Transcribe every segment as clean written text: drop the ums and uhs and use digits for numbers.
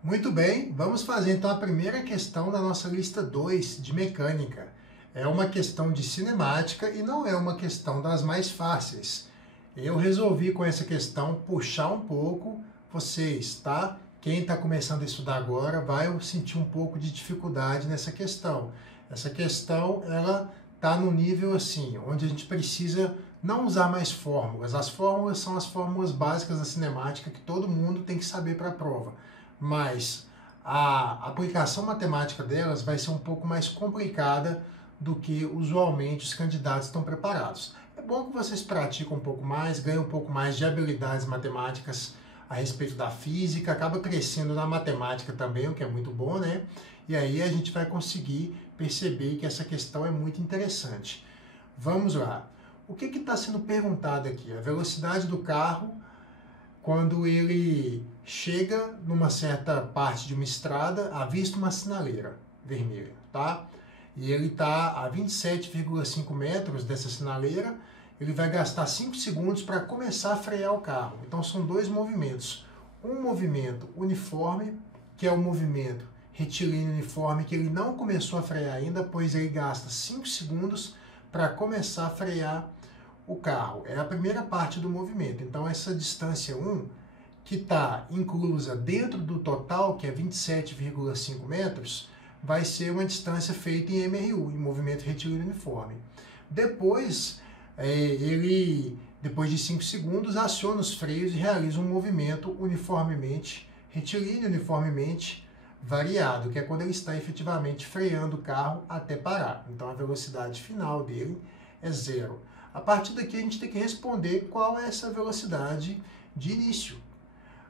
Muito bem, vamos fazer então a primeira questão da nossa lista 2 de mecânica. É uma questão de cinemática e não é uma questão das mais fáceis. Eu resolvi com essa questão puxar um pouco vocês, tá? Quem está começando a estudar agora vai sentir um pouco de dificuldade nessa questão. Essa questão, ela está no nível assim, onde a gente precisa não usar mais fórmulas. As fórmulas são as fórmulas básicas da cinemática que todo mundo tem que saber para a prova. Mas a aplicação matemática delas vai ser um pouco mais complicada do que usualmente os candidatos estão preparados. É bom que vocês pratiquem um pouco mais, ganhem um pouco mais de habilidades matemáticas a respeito da física, acaba crescendo na matemática também, o que é muito bom, né? E aí a gente vai conseguir perceber que essa questão é muito interessante. Vamos lá. O que está sendo perguntado aqui? A velocidade do carro quando ele chega numa certa parte de uma estrada, avista uma sinaleira vermelha, tá? E ele está a 27,5 metros dessa sinaleira, ele vai gastar 5 segundos para começar a frear o carro. Então são dois movimentos. Um movimento uniforme, que é o movimento retilíneo uniforme, que ele não começou a frear ainda, pois ele gasta 5 segundos para começar a frear o carro. É a primeira parte do movimento. Então essa distância 1, que está inclusa dentro do total, que é 27,5 metros, vai ser uma distância feita em MRU, em movimento retilíneo uniforme. Depois, depois de 5 segundos, aciona os freios e realiza um movimento uniformemente retilíneo, uniformemente variado, que é quando ele está efetivamente freando o carro até parar. Então a velocidade final dele é 0. A partir daqui a gente tem que responder qual é essa velocidade de início.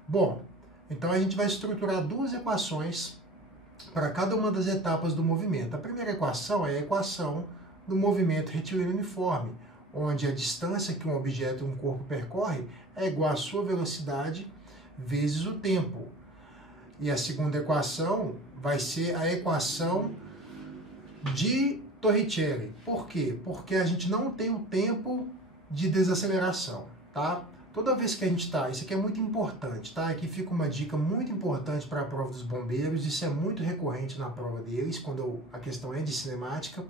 Bom, então a gente vai estruturar duas equações para cada uma das etapas do movimento. A primeira equação é a equação do movimento retilíneo uniforme, onde a distância que um objeto, um corpo percorre é igual à sua velocidade vezes o tempo. E a segunda equação vai ser a equação de Torricelli. Por quê? Porque a gente não tem o tempo de desaceleração, tá? Toda vez que a gente está, isso aqui é muito importante, tá? Aqui fica uma dica muito importante para a prova dos bombeiros, isso é muito recorrente na prova deles, quando a questão é de cinemática.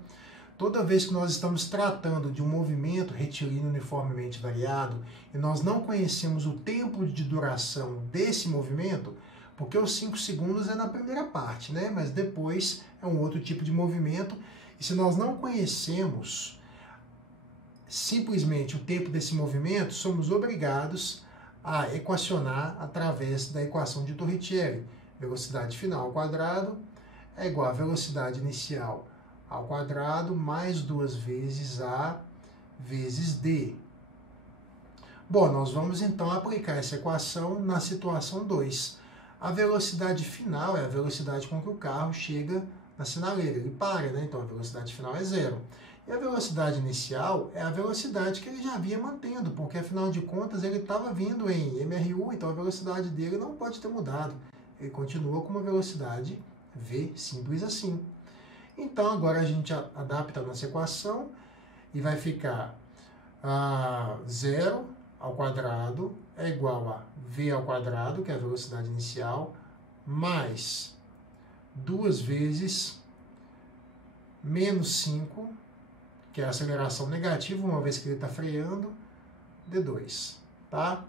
Toda vez que nós estamos tratando de um movimento retilíneo uniformemente variado e nós não conhecemos o tempo de duração desse movimento, porque os 5 segundos é na primeira parte, né? Mas depois é um outro tipo de movimento. E se nós não conhecemos simplesmente o tempo desse movimento, somos obrigados a equacionar através da equação de Torricelli. Velocidade final ao quadrado é igual a velocidade inicial ao quadrado mais 2 vezes A vezes D. Bom, nós vamos então aplicar essa equação na situação 2. A velocidade final é a velocidade com que o carro chega na sinaleira, ele para, né? Então a velocidade final é 0. E a velocidade inicial é a velocidade que ele já vinha mantendo, porque afinal de contas ele estava vindo em MRU, então a velocidade dele não pode ter mudado. Ele continua com uma velocidade V, simples assim. Então agora a gente adapta a nossa equação e vai ficar 0 ao quadrado é igual a V ao quadrado, que é a velocidade inicial, mais 2 vezes menos 5, que é a aceleração negativa, uma vez que ele está freando, D2, tá?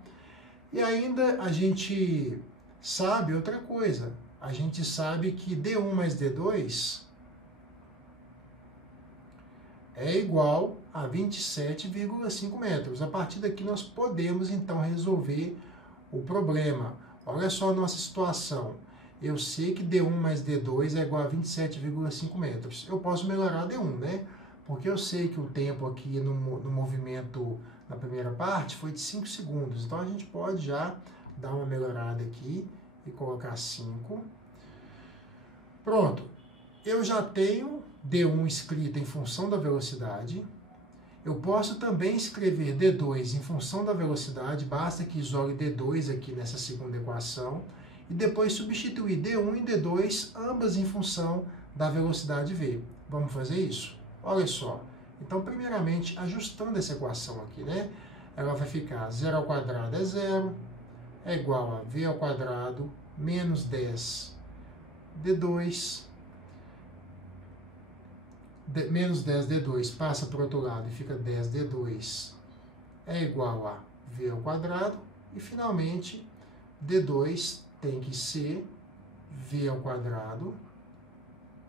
E ainda a gente sabe outra coisa, a gente sabe que D1 mais D2 é igual a 27,5 metros. A partir daqui nós podemos então resolver o problema. Olha só a nossa situação. Eu sei que D1 mais D2 é igual a 27,5 metros. Eu posso melhorar D1, né? Porque eu sei que o tempo aqui no movimento na primeira parte foi de 5 segundos. Então a gente pode já dar uma melhorada aqui e colocar 5. Pronto. Eu já tenho D1 escrito em função da velocidade. Eu posso também escrever D2 em função da velocidade, basta que isole D2 aqui nessa segunda equação, e depois substituir D1 e D2, ambas em função da velocidade V. Vamos fazer isso? Olha só. Então, primeiramente, ajustando essa equação aqui, né? Ela vai ficar 0 ao quadrado é 0, é igual a V ao quadrado menos 10 D2, menos 10 D2 passa para o outro lado e fica 10 D2 é igual a V ao quadrado, e finalmente D2 tem que ser V ao quadrado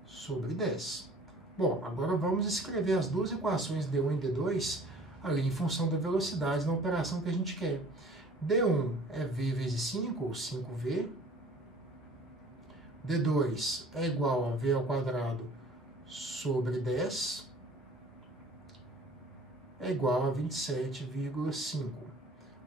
sobre 10. Bom, agora vamos escrever as duas equações D1 e D2 ali em função da velocidade na operação que a gente quer. D1 é V vezes 5, ou 5V. D2 é igual a V ao quadrado sobre 10, é igual a 27,5.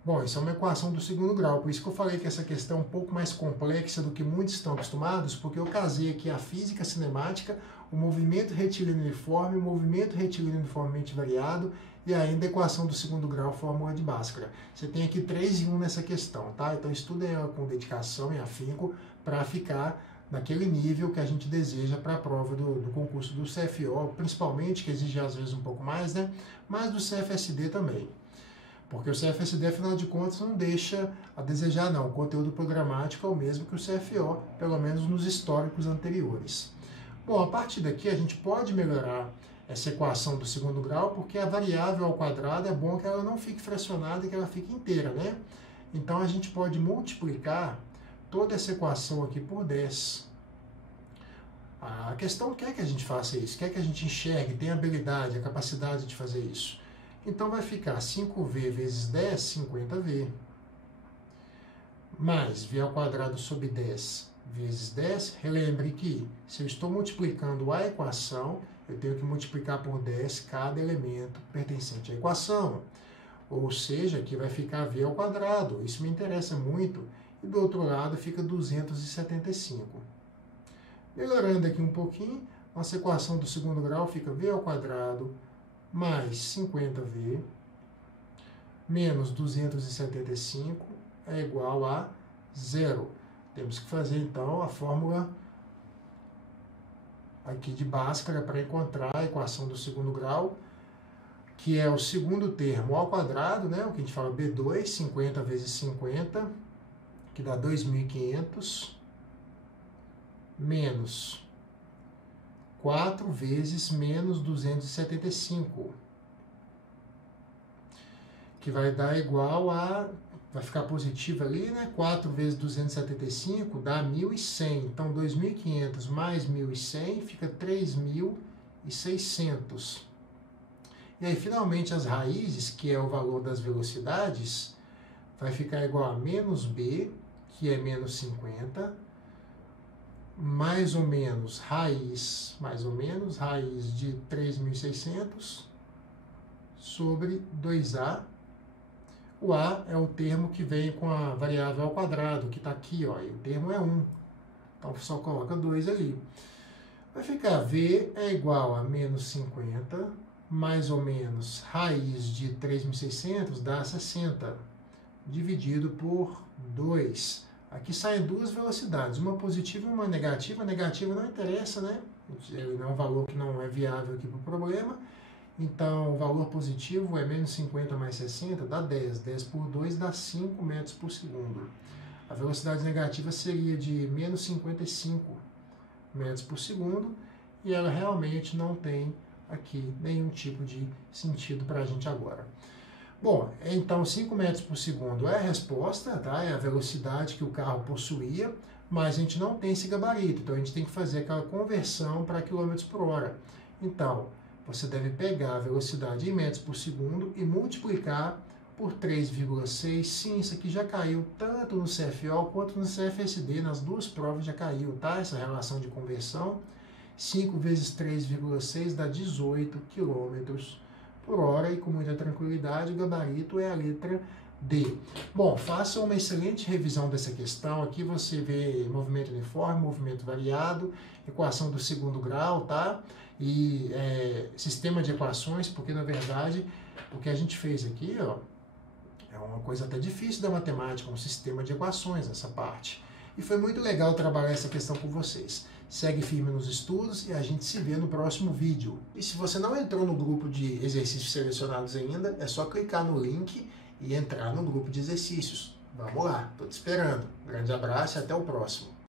Bom, isso é uma equação do segundo grau, por isso que eu falei que essa questão é um pouco mais complexa do que muitos estão acostumados, porque eu casei aqui a física cinemática, o movimento retilíneo uniforme, o movimento retilíneo uniformemente variado e ainda a equação do segundo grau, fórmula de Bhaskara. Você tem aqui 3 em 1 nessa questão, tá? Então estudem ela com dedicação e afinco para ficar naquele nível que a gente deseja para a prova do concurso do CFO, principalmente, que exige às vezes um pouco mais, né? Mas do CFSD também. Porque o CFSD, afinal de contas, não deixa a desejar, não. O conteúdo programático é o mesmo que o CFO, pelo menos nos históricos anteriores. Bom, a partir daqui a gente pode melhorar essa equação do segundo grau, porque a variável ao quadrado é bom que ela não fique fracionada e que ela fique inteira, né? Então a gente pode multiplicar toda essa equação aqui por 10. A questão quer que a gente faça isso, quer que a gente enxergue, tenha a habilidade, a capacidade de fazer isso. Então vai ficar 5V vezes 10, 50V, mais V ao quadrado sobre 10 vezes 10. Relembre que se eu estou multiplicando a equação, eu tenho que multiplicar por 10 cada elemento pertencente à equação. Ou seja, aqui vai ficar V ao quadrado, isso me interessa muito. E do outro lado fica 275. Melhorando aqui um pouquinho, nossa equação do segundo grau fica V ao quadrado mais 50V menos 275 é igual a 0. Temos que fazer, então, a fórmula aqui de Bhaskara para encontrar a equação do segundo grau, que é o segundo termo ao quadrado, né? O que a gente fala B2, 50 vezes 50, que dá 2.500, menos 4 vezes menos 275, que vai dar igual a, vai ficar positivo ali, né? 4 vezes 275 dá 1.100. Então, 2.500 mais 1.100 fica 3.600. E aí, finalmente, as raízes, que é o valor das velocidades, vai ficar igual a menos B, que é menos 50, mais ou menos raiz de 3.600 sobre 2A. O A é o termo que vem com a variável ao quadrado, que está aqui, ó, e o termo é 1. Então, só coloca 2 ali. Vai ficar V é igual a menos 50, mais ou menos raiz de 3.600 dá 60, dividido por 2. Aqui saem duas velocidades, uma positiva e uma negativa. A negativa não interessa, né? Ele é um valor que não é viável aqui para o problema. Então, o valor positivo é menos 50 mais 60, dá 10. 10 por 2 dá 5 metros por segundo. A velocidade negativa seria de menos 55 metros por segundo. E ela realmente não tem aqui nenhum tipo de sentido para a gente agora. Bom, então 5 metros por segundo é a resposta, tá? É a velocidade que o carro possuía, mas a gente não tem esse gabarito, então a gente tem que fazer aquela conversão para quilômetros por hora. Então, você deve pegar a velocidade em metros por segundo e multiplicar por 3,6. Sim, isso aqui já caiu tanto no CFO quanto no CFSD, nas duas provas já caiu, tá? Essa relação de conversão. 5 vezes 3,6 dá 18 quilômetros por hora, e com muita tranquilidade o gabarito é a letra D. Bom, faça uma excelente revisão dessa questão. Aqui você vê movimento uniforme, movimento variado, equação do segundo grau, tá? E sistema de equações, porque na verdade o que a gente fez aqui, ó, é uma coisa até difícil da matemática, um sistema de equações essa parte. E foi muito legal trabalhar essa questão com vocês. Segue firme nos estudos e a gente se vê no próximo vídeo. E se você não entrou no grupo de exercícios selecionados ainda, é só clicar no link e entrar no grupo de exercícios. Vamos lá, tô te esperando. Grande abraço e até o próximo.